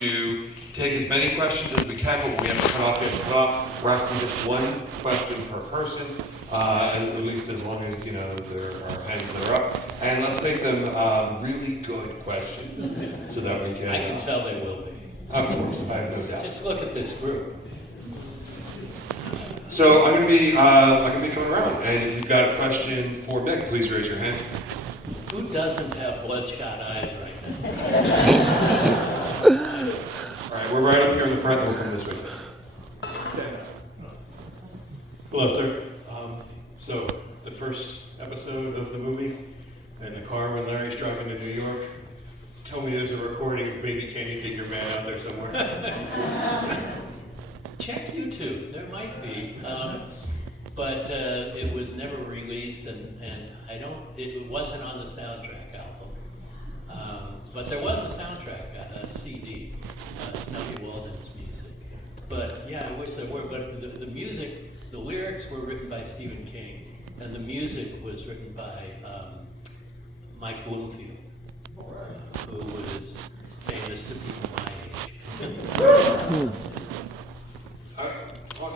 to take as many questions as we can, but we have to cut off, We're asking just one question per person, and at least as long as, there are hands that are up. And let's make them really good questions so that we can... I can tell they will be. Of course, I have no doubt. Just look at this group. So I'm going to be coming around, and if you've got a question for Mick, please raise your hand. Who doesn't have bloodshot eyes right now? All right, we're right up here in the front, and we'll come this way. Hello, sir. So, the first episode of the movie, in the car when Larry's driving to New York, tell me there's a recording of Baby Can You Dig Your Man out there somewhere. Check YouTube, there might be. But it was never released, and it wasn't on the soundtrack album. But there was a soundtrack, a CD, Snuffy Walden's music. But yeah, I wish there were, but the music, the lyrics were written by Stephen King, and the music was written by Mike Bloomfield, who was famous to people my age.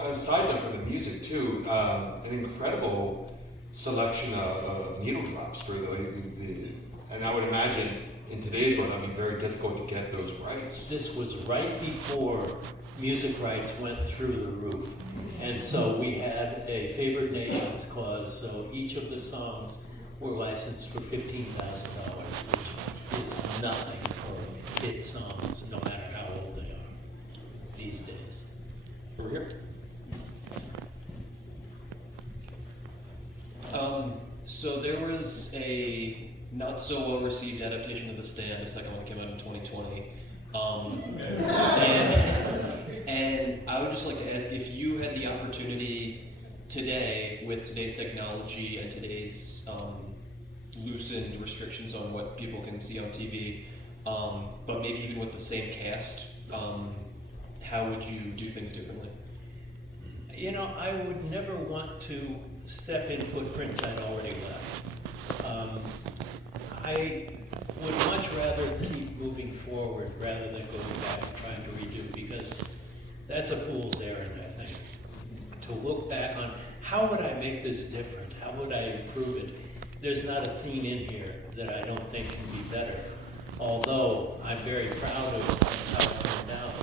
A side note for the music too, an incredible selection of needle drops for the and I would imagine in today's world that'd be very difficult to get those rights. This was right before music rights went through the roof, and so we had a favored nations clause, so each of the songs were licensed for $15,000, which is nothing for hit songs, no matter how old they are these days. Over here. So there was a not so well received adaptation of The Stand. The second one came out in 2020. And I would just like to ask if you had the opportunity today, with today's technology and today's loosened restrictions on what people can see on TV, but maybe even with the same cast, how would you do things differently? I would never want to step in footprints I'd already left. I would much rather keep moving forward rather than going back and trying to redo, because that's a fool's errand, I think. To look back on, how would I make this different? How would I improve it? There's not a scene in here that I don't think can be better, although I'm very proud of how it turned out.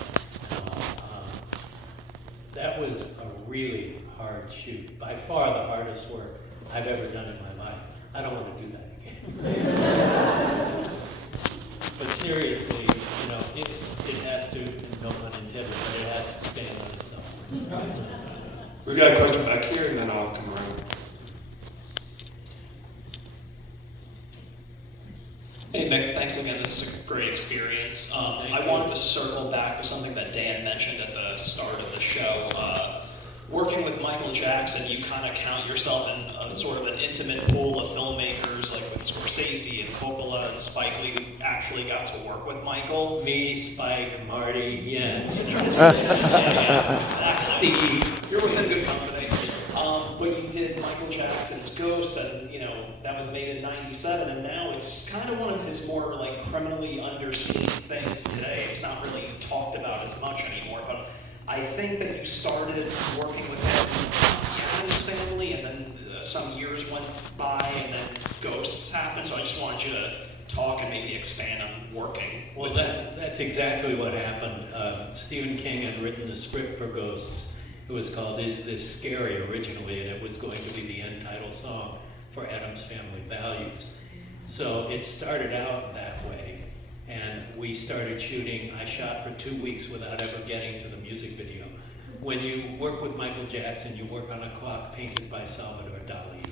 That was a really hard shoot. By far the hardest work I've ever done in my life. I don't want to do that again. But seriously, it has to, no pun intended, but it has to stand on its own. We've got a question back here, and then I'll come around. Hey Mick, thanks again. This is a great experience. I wanted to circle back to something that Dan mentioned at the start of the show. Working with Michael Jackson, you kind of count yourself in a sort of an intimate pool of filmmakers, like with Scorsese and Coppola and Spike Lee, who actually got to work with Michael. Me, Spike, Marty, yes. Yeah, exactly. Steve. You're within good company. But you did Michael Jackson's Ghost, and that was made in '97, and now it's kind of one of his more like criminally underseen things today. It's not really talked about as much anymore, but I think that you started working with him on Adam's Family, and then some years went by, and then Ghosts happened. So I just wanted you to talk and maybe expand on working. Well, that's exactly what happened. Stephen King had written the script for Ghosts. It was called Is This Scary originally, and it was going to be the end title song for Adam's Family Values. So it started out that way, and we started shooting. I shot for 2 weeks without ever getting to the music video. When you work with Michael Jackson, you work on a clock painted by Salvador Dali.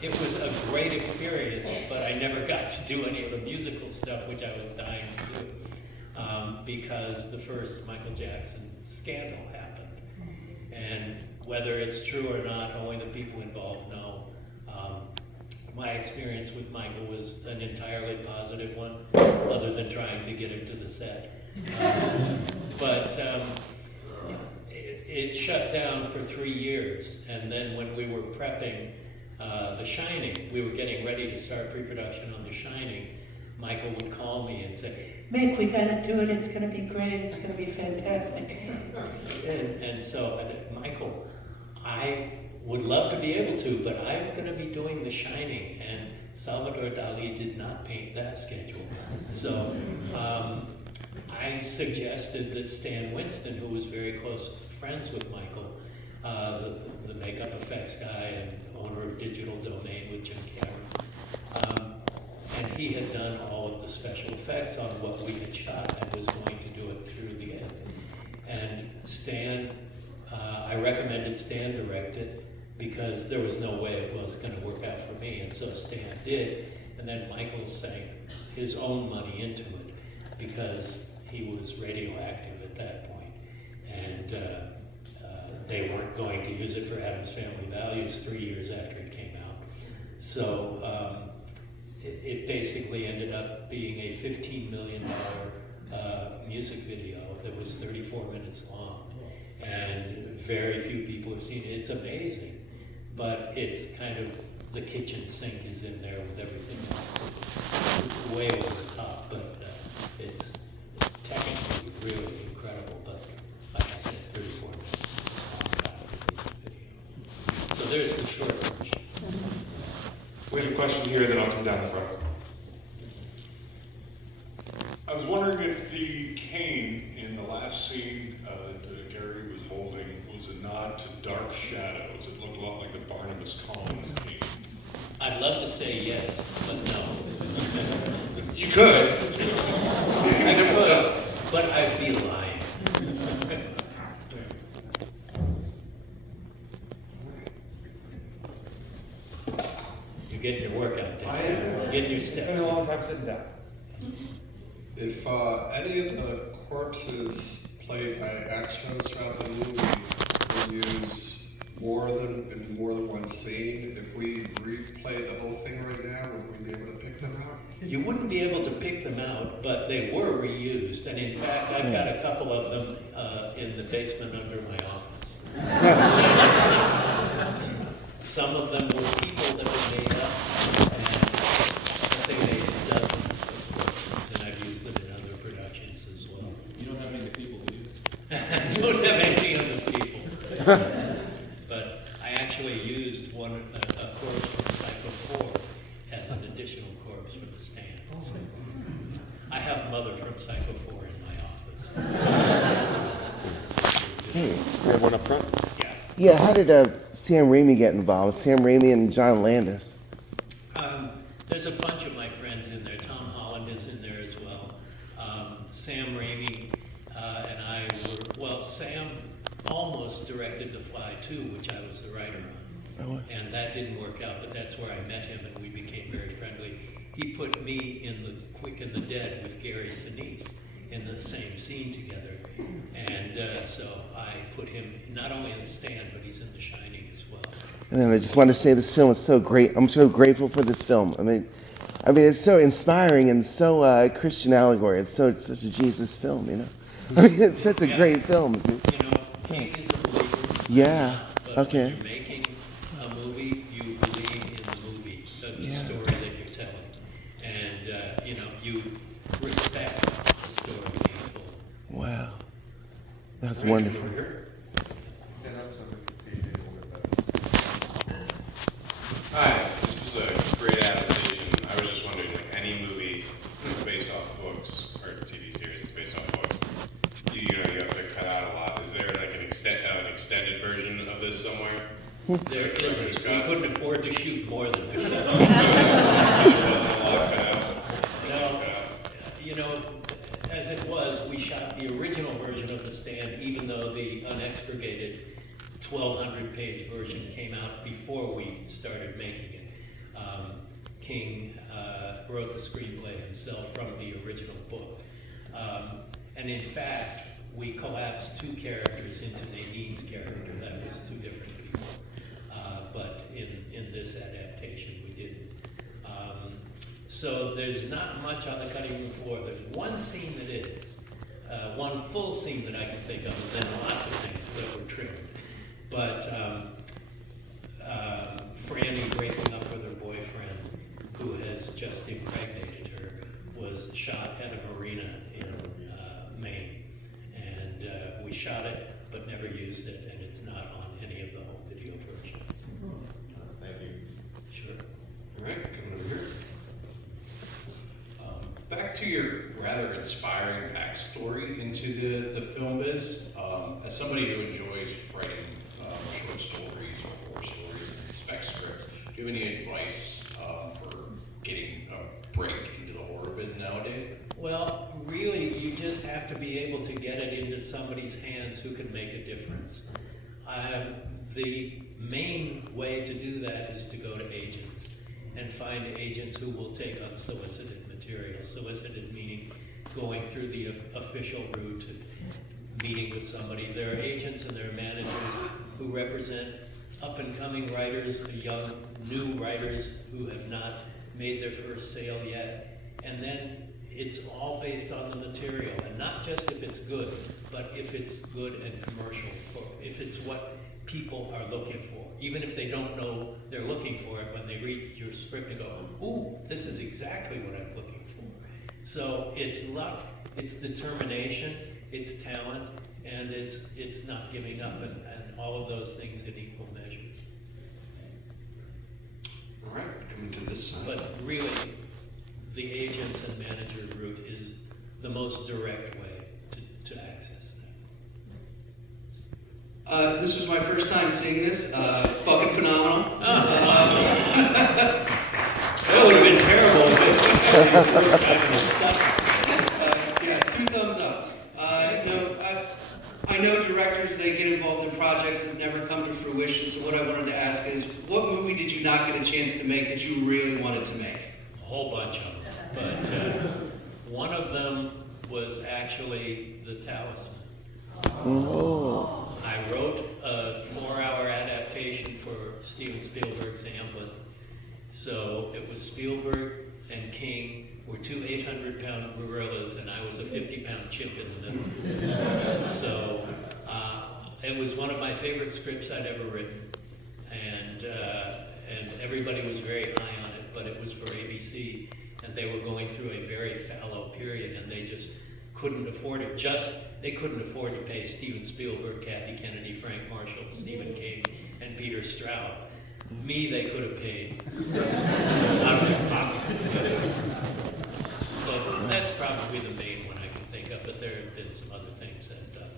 It was a great experience, but I never got to do any of the musical stuff, which I was dying to do. Because the first Michael Jackson scandal happened. And whether it's true or not, only the people involved know. My experience with Michael was an entirely positive one, other than trying to get him to the set. But it shut down for 3 years, and then when we were prepping The Shining, we were getting ready to start pre-production on The Shining, Michael would call me and say, Mick, we gotta do it, it's gonna be great, it's gonna be fantastic. And so, Michael, I would love to be able to, but I'm gonna be doing The Shining, and Salvador Dali did not paint that schedule. So I suggested that Stan Winston, who was very close friends with Michael, the makeup effects guy and owner of Digital Domain with Jim Cameron, and he had done all of the special effects on what we had shot and was going to do it through the end. And Stan, I recommended Stan direct it because there was no way it was going to work out for me, and so Stan did, and then Michael sank his own money into it because he was radioactive at that point, and they weren't going to use it for Addams Family Values 3 years after it came out. So it basically ended up being a $15 million music video that was 34 minutes long, and very few people have seen it. It's amazing, but it's kind of, the kitchen sink is in there with everything else. Way over the top, but it's technically really incredible, but like I said, 34 minutes long video. So there's the short version. We have a question here, then I'll come down the front. I was wondering if the cane in the last scene that Gary was holding was a nod to Dark Shadows. It looked a lot like the Barnabas Collins cane. I'd love to say yes, but no. You could. I could, but I'd be lying. You're getting your workout done. Getting your It's steps. been a long time sitting down. If any of the corpses played by extras throughout the movie were used in more than one scene, if we replay the whole thing right now, would we be able to pick them out? You wouldn't be able to pick them out, but they were reused. And in fact, I've got a couple of them in the basement under my office. Some of them were people that were made up, and I think they made dozens of corpses, and I've used them in other productions as well. You don't have any people, do you? I don't have any other people. But I actually used a corpse from Psycho 4 as an additional corpse for the stand. So I have Mother from Psycho 4 in my office. We have one up front. Yeah. Yeah, how did Sam Raimi get involved? Sam Raimi and John Landis. There's a bunch of my friends in there. Tom Holland is in there as well. Sam Raimi and I were, well, Sam almost directed The Fly 2, which I was the writer on. Oh. And that didn't work out, but that's where I met him and we became very friendly. He put me in The Quick and the Dead with Gary Sinise in the same scene together. And so I put him not only in The Stand, but he's in The Shining as well. And then I just want to say this film is so great. I'm so grateful for this film. I mean, it's so inspiring and so Christian allegory. It's such a Jesus film, you know. I mean, it's such a great film. You know, King is a believer. Yeah. But Okay. when you're making a movie, you believe in the movie, the story that you're telling. And, you know, you respect the story being told. Wow. That's wonderful. Stand up so we can see you a little bit better. Hi, this was a great adaptation. I was just wondering, like, any movie that's based off books, or TV series that's based off books, you have to cut out a lot. Is there like an extended version of this somewhere? There isn't. We couldn't afford to shoot more than we shot. No, you know, as it was, we shot the original version of The Stand, even though the unexpurgated 1,200-page version came out before we started making it. King wrote the screenplay himself from the original book. And in fact, we collapsed two characters into Nadine's character. That was two different people. But in this adaptation, we didn't. So there's not much on the cutting room floor. There's one scene that is, one full scene that I can think of, and then lots of things that were trimmed. But Franny breaking up with her boyfriend, who has just impregnated her, was shot at a marina in Maine. And we shot it, but never used it, and it's not on any of the home video versions. Thank you. Sure. All right, coming over here. Back to your rather inspiring backstory into the film biz. As somebody who enjoys writing short stories or horror stories and spec scripts, do you have any advice for getting a break into the horror biz nowadays? Well, really, you just have to be able to get it into somebody's hands who can make a difference. The main way to do that is to go to agents and find agents who will take unsolicited material. Solicited meaning going through the official route, meeting with somebody. There are agents and there are managers who represent up-and-coming writers, young, new writers who have not made their first sale yet. And then it's all based on the material, and not just if it's good, but if it's good and commercial, or if it's what people are looking for. Even if they don't know they're looking for it, when they read your script and go, ooh, this is exactly what I'm looking for. So it's luck, it's determination, it's talent, and it's not giving up, and all of those things in equal measure. All right, coming to this side. But really, the agents and managers route is the most direct way to access that. This was my first time seeing this. Fucking phenomenal. That would have been terrible if it's the first time in a second. Yeah, 2 thumbs up. I know directors, they get involved in projects that never come to fruition, so what I wanted to ask is, what movie did you not get a chance to make that you really wanted to make? A whole bunch of them, but one of them was actually The Talisman. Oh. I wrote a 4-hour adaptation for Steven Spielberg's Hamlet. So it was Spielberg and King were 2 800-pound gorillas, and I was a 50-pound chimp in the middle. So it was one of my favorite scripts I'd ever written, and everybody was very high on it, but it was for ABC, and they were going through a very fallow period, and they just couldn't afford it. They couldn't afford to pay Steven Spielberg, Kathy Kennedy, Frank Marshall, Stephen King, and Peter Straub. Me, they could have paid out of their pocket. So that's probably the main one I can think of, but there have been some other things I've done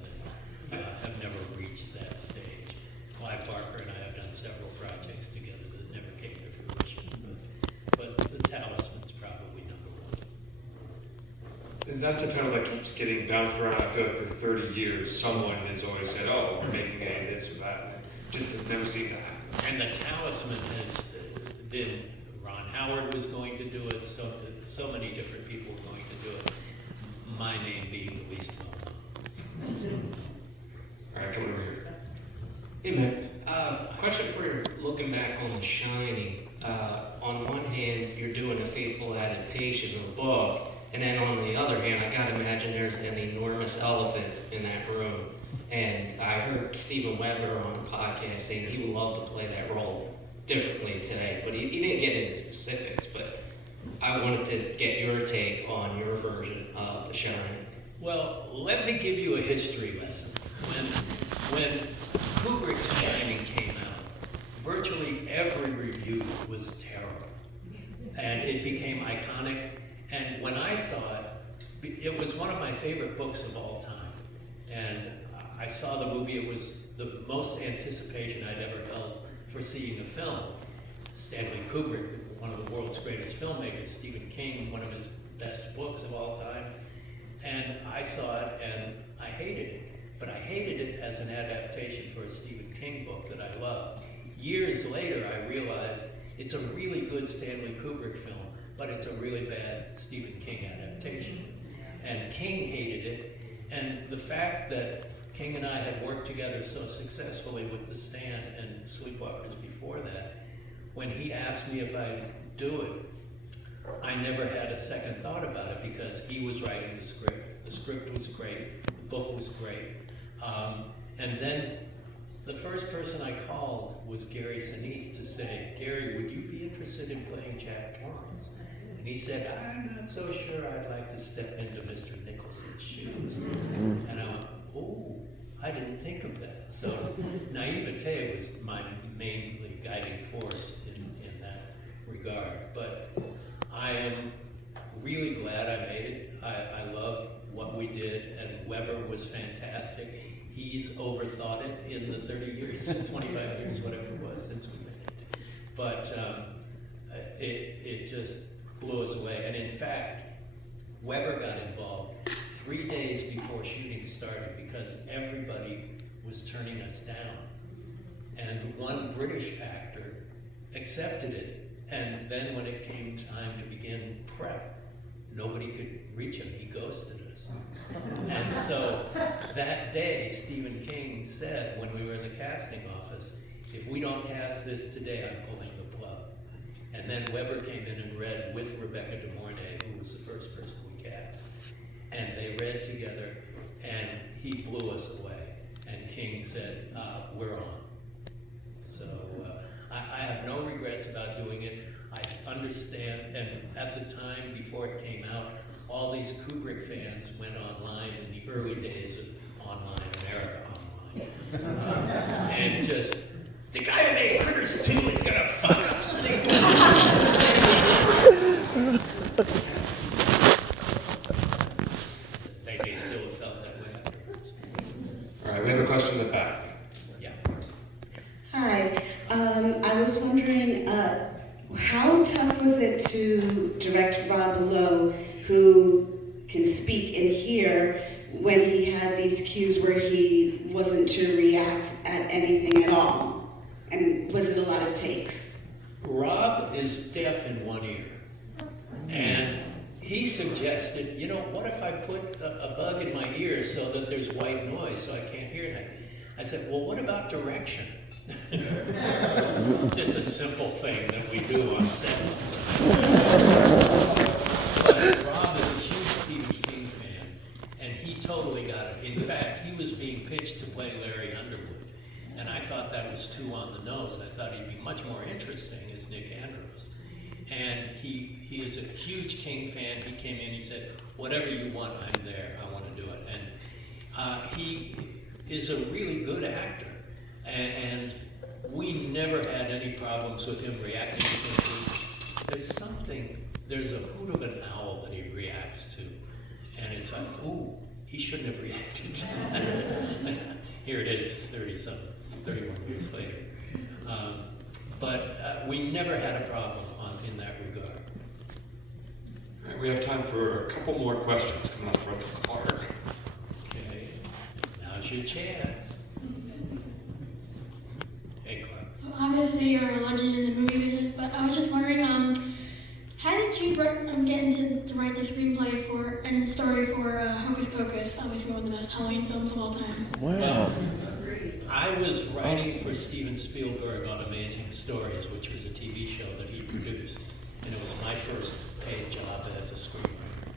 that have never reached that stage. Clive Barker and I have done several projects together that never came to fruition, but The Talisman's probably number one. And that's a title that keeps getting bounced around. I feel like for 30 years, someone has always said, oh, we're making this or that. Just have never seen that happen. And The Talisman has been, Ron Howard was going to do it, so many different people were going to do it. My name being the least well known. All right, come over here. Hey, Mick. Question for looking back on The Shining. On one hand, you're doing a faithful adaptation of the book, and then on the other hand, I gotta imagine there's an enormous elephant in that room. And I heard Steven Weber on a podcast saying he would love to play that role differently today, but he didn't get into specifics, but I wanted to get your take on your version of The Shining. Well, let me give you a history lesson. When Kubrick's Shining came out, virtually every review was terrible. And it became iconic. And when I saw it, it was one of my favorite books of all time. And I saw the movie, it was the most anticipation I'd ever held for seeing a film. Stanley Kubrick, one of the world's greatest filmmakers, Stephen King, one of his best books of all time. And I saw it and I hated it. But I hated it as an adaptation for a Stephen King book that I loved. Years later, I realized it's a really good Stanley Kubrick film, but it's a really bad Stephen King adaptation. And King hated it, and the fact that King and I had worked together so successfully with The Stand and Sleepwalkers before that, when he asked me if I'd do it, I never had a second thought about it because he was writing the script. The script was great, the book was great. And then the first person I called was Gary Sinise to say, Gary, would you be interested in playing Jack Torrance? And he said, I'm not so sure I'd like to step into Mr. Nicholson's shoes. And I went, oh, I didn't think of that. So naivete was my mainly guiding force in that regard. But I am really glad I made it. I love what we did, and Weber was fantastic. He's overthought it in the 30 years, 25 years, whatever it was, since we made it. But it just blew us away. And in fact, Weber got involved 3 days before shooting started because everybody was turning us down. And one British actor accepted it, and then when it came time to begin prep, nobody could reach him. He ghosted us. And so that day, Stephen King said when we were in the casting office, if we don't cast this today, I'm pulling the plug. And then Weber came in and read with Rebecca De Mornay, who was the first person we cast. And they read together, and he blew us away. And King said, we're on. So I have no regrets about doing it. I understand, and at the time before it came out, all these Kubrick fans went online in the early days of online, America Online. And just, the guy who made Critters 2 is gonna fuck up something. They still have felt that way afterwards. All right, we have a question in the back. Yeah. Hi, I was wondering, how tough was it to direct Rob Lowe, who can speak and hear, when he had these cues where he wasn't to react at anything at all? And was it a lot of takes? Rob is deaf in one ear, and he suggested, you know, what if I put a bug in my ear so that there's white noise so I can't hear it? I said, well, what about direction? Just a simple thing that we do on set. But Rob is a huge Stephen King fan, and he totally got it. In fact, he was being pitched to play Larry Underwood, and I thought that was too on the nose. I thought he'd be much more interesting as Nick Andrews. And he is a huge King fan. He came in, he said, whatever you want, I'm there, I want to do it. And he is a really good actor. And we never had any problems with him reacting to things. There's a hoot of an owl that he reacts to. And it's like, ooh, he shouldn't have reacted to that. Here it is, 31 years later. But we never had a problem in that regard. All right, we have time for a couple more questions coming up from Clark. Okay, now's your chance. Hey, Clark. Obviously, you're a legend in the movie business, but I was just wondering, how did you get into to write the screenplay for and the story for Hocus Pocus, obviously one of the best Halloween films of all time? Wow. I was writing for Steven Spielberg on Amazing Stories, which was a TV show that he produced, and it was my first paid job as a screenwriter.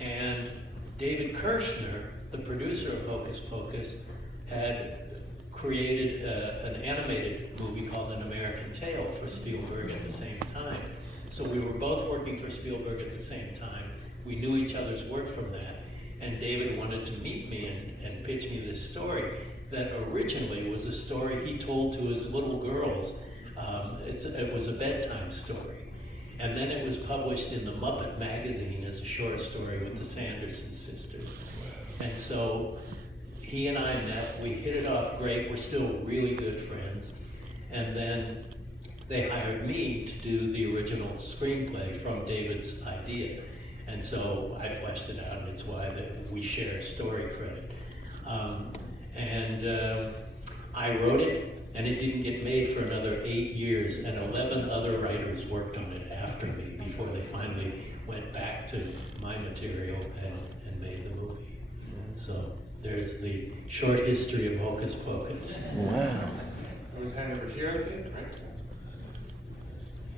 And David Kirshner, the producer of Hocus Pocus, had created an animated movie called An American Tail for Spielberg at the same time. So we were both working for Spielberg at the same time. We knew each other's work from that, and David wanted to meet me and pitch me this story that originally was a story he told to his little girls. It was a bedtime story. And then it was published in the Muppet magazine as a short story with the Sanderson sisters. And so he and I met, we hit it off great, we're still really good friends. And then they hired me to do the original screenplay from David's idea. And so I fleshed it out, and it's why that we share story credit. I wrote it, and it didn't get made for another 8 years, and 11 other writers worked on it after me before they finally went back to my material and made the movie. So there's the short history of Hocus Pocus. Wow. There was a hand over here, I think, right?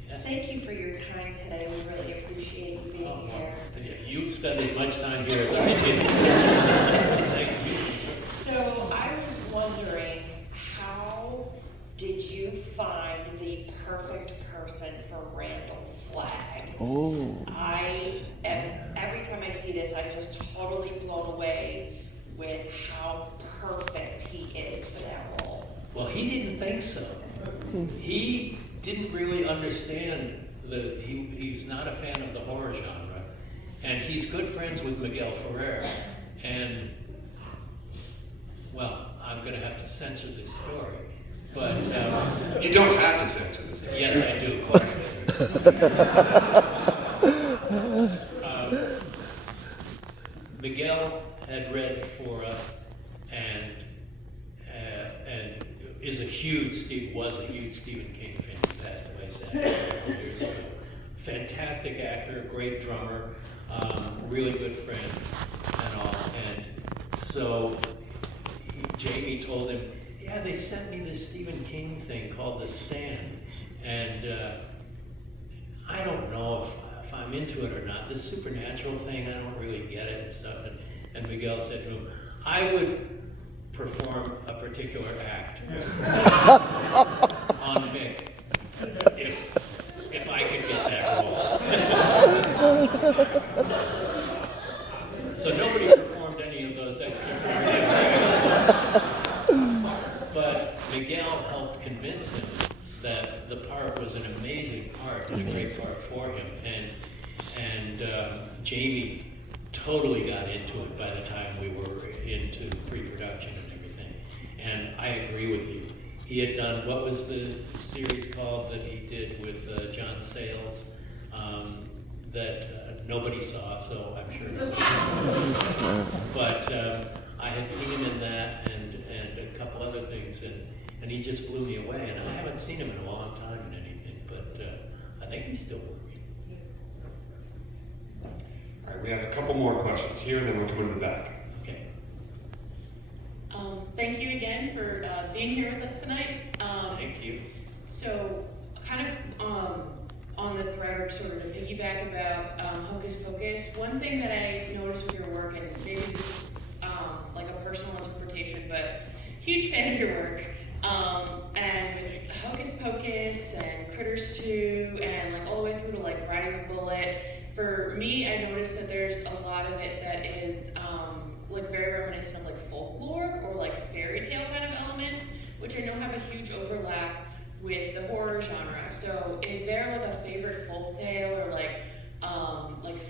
Yes. Thank you for your time today. We really appreciate you being here. Yeah, you spend as much time here as I did. Thank you. So I was wondering, how did you find the perfect person for Randolph? Flag. Oh. Every time I see this, I'm just totally blown away with how perfect he is for that role. Well, he didn't think so. He didn't really understand he's not a fan of the horror genre, and he's good friends with Miguel Ferrer. And, well, I'm going to have to censor this story, but... You don't have to censor this story. Yes, I do, quite a bit. Miguel had read for us and was a huge Stephen King fan. He passed away sadly several years ago. Fantastic actor, great drummer, really good friend and all. And so Jamie told him, yeah, they sent me this Stephen King thing called The Stand. And I don't know if I'm into it or not. This supernatural thing, I don't really get it and stuff. And Miguel said to him, I would perform a particular act on Mick if I could get that role. So nobody performed any of those extra parts. But Miguel helped convince him that the part was an amazing part and a great part for him. And Jamie totally got into it by the time we were into pre-production and everything. And I agree with you. He had done, what was the series called that he did with John Sayles that nobody saw, so I'm sure nobody saw. But I had seen him in that and a couple other things, and he just blew me away. And I haven't seen him in a long time in anything, but I think he's still working. All right, we have a couple more questions here, and then we'll go to the back. Okay. Thank you again for being here with us tonight. Thank you. So, kind of on the thread, or sort of to piggyback about Hocus Pocus, one thing that I noticed with your work, and maybe this is like a personal interpretation, but huge fan of your work. And with Hocus Pocus and Critters 2, and like all the way through to like Riding the Bullet, for me, I noticed that there's a lot of it that is like very reminiscent of like folklore or like fairy tale kind of elements, which I know have a huge overlap with the horror genre. So is there like a favorite folk tale or like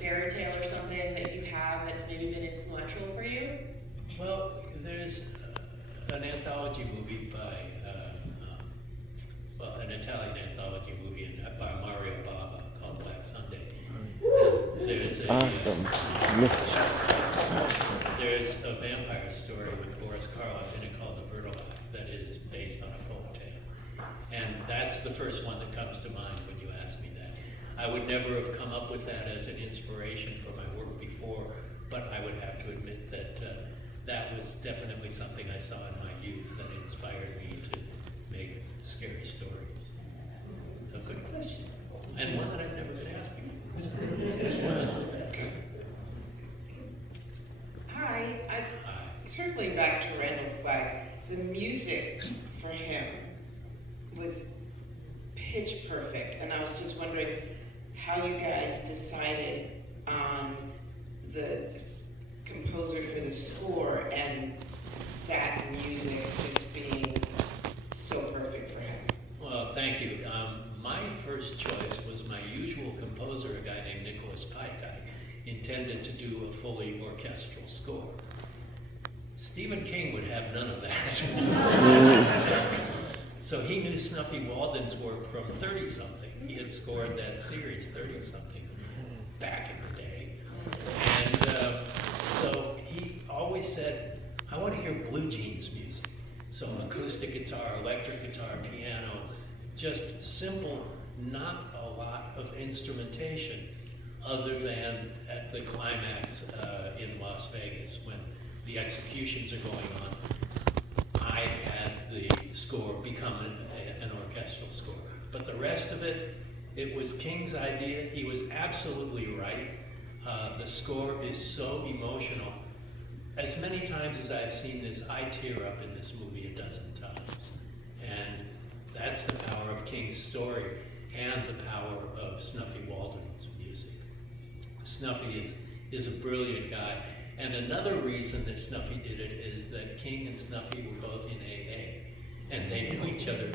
fairy tale or something that you have that's maybe been influential for you? Well, there's an anthology movie by, an Italian anthology movie by Mario Bava called Black Sunday. And there's Awesome. There's a vampire story with Boris Karloff in it called The Vertolac that is based on a folk tale. And that's the first one that comes to mind when you ask me that. I would never have come up with that as an inspiration for my work before, but I would have to admit that that was definitely something I saw in my youth that inspired me to make scary stories. A good question. And one that I've never been asked before. Hi, circling back to Randall Flagg, the music for him was pitch perfect, and I was just wondering how you guys decided on the composer for the score and that music just being so perfect for him. Well, thank you. My first choice was my usual composer, a guy named Nicholas Pike. I intended to do a fully orchestral score. Stephen King would have none of that. So he knew Snuffy Walden's work from 30-something. He had scored that series, 30-something, back in the day. And so he always said, I want to hear Blue Jeans music. So acoustic guitar, electric guitar, piano, just simple, not a lot of instrumentation other than at the climax in Las Vegas when the executions are going on. I had the score become an orchestral score. But the rest of it, it was King's idea. He was absolutely right. The score is so emotional. As many times as I've seen this, I tear up in this movie a dozen times. And that's the power of King's story. and the power of Snuffy Waldron's music. Snuffy is a brilliant guy. And another reason that Snuffy did it is that King and Snuffy were both in AA, and they knew each other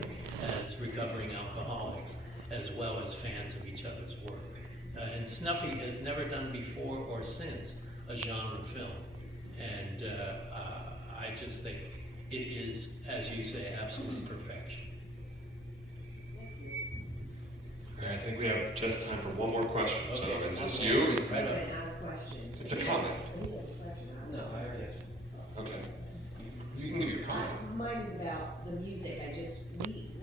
as recovering alcoholics, as well as fans of each other's work. And Snuffy has never done before or since a genre film. And I just think it is, as you say, absolute perfection. Okay, I think we have just time for one more question. So is this you? Right up. It's a comment. No, I already. Okay. You can give your comment. Mine is about the music.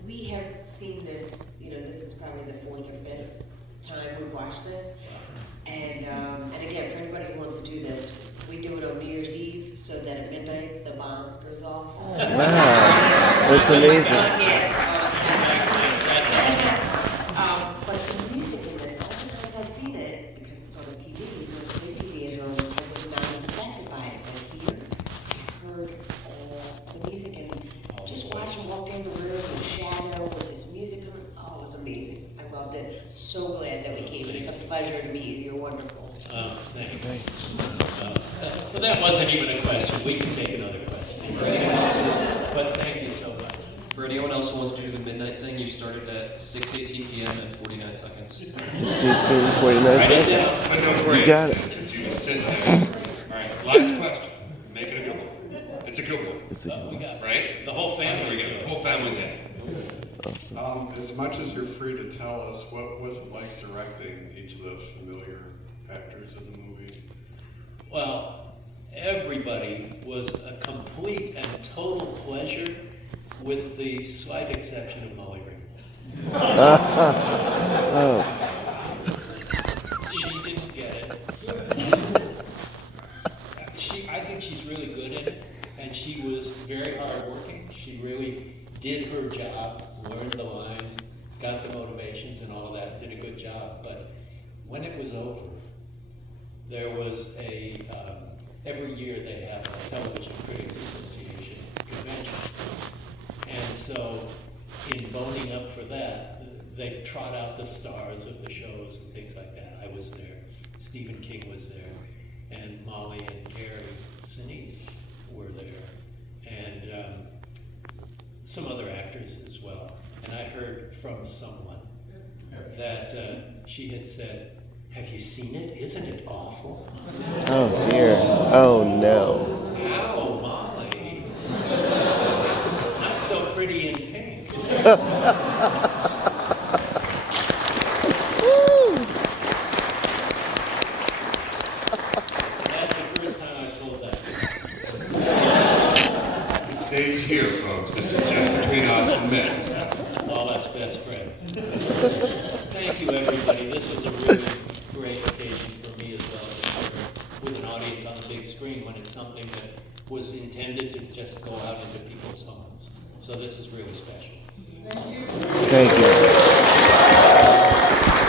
We have seen this, this is probably the 4th or 5th time we've watched this. And again, for anybody who wants to do this, we do it on New Year's Eve so that at midnight the bomb goes off. Wow, that's amazing. But the music in this, all the times I've seen it, because it's on the TV, on TV at home, I was not as affected by it. But here, I heard all the music and just watch him walk down the room in the shadow with his music on. Oh, it was amazing. I loved it. So glad that we came, and it's a pleasure to meet you. You're wonderful. Thanks. But that wasn't even a question. We can take another question. But thank you so much. For anyone else who wants to do the midnight thing, you started at 6:18 p.m. and 49 seconds. 6:18, 49 seconds. But no worries. You got it. Since you just sit there. All right, last question. Make it a good one. It's a good one. It's a good one. Right? The whole family. There we go. The whole family's in. Awesome. As much as you're free to tell us, what was it like directing each of the familiar actors in the movie? Well, everybody was a complete and total pleasure, with the slight exception of Molly Ringwald. She didn't get it. I think she's really good at it, and she was very hardworking. She really did her job, learned the lines, got the motivations and all of that, did a good job. But when it was over, there was every year they have a Television Critics Association convention. And so, in boning up for that, they trot out the stars of the shows and things like that. I was there, Stephen King was there, and Molly and Gary Sinise were there, and some other actors as well. And I heard from someone that she had said, "Have you seen it? Isn't it awful?" Oh dear. Oh no. Ow, Molly. Not so pretty in pink. That's the first time I told that. It stays here, folks. This is just between us and Mick. So. All us best friends. Thank you, everybody. This was a really great occasion for me as well, to share with an audience on the big screen when it's something that was intended to just go out into people's homes. So this is really special. Thank you.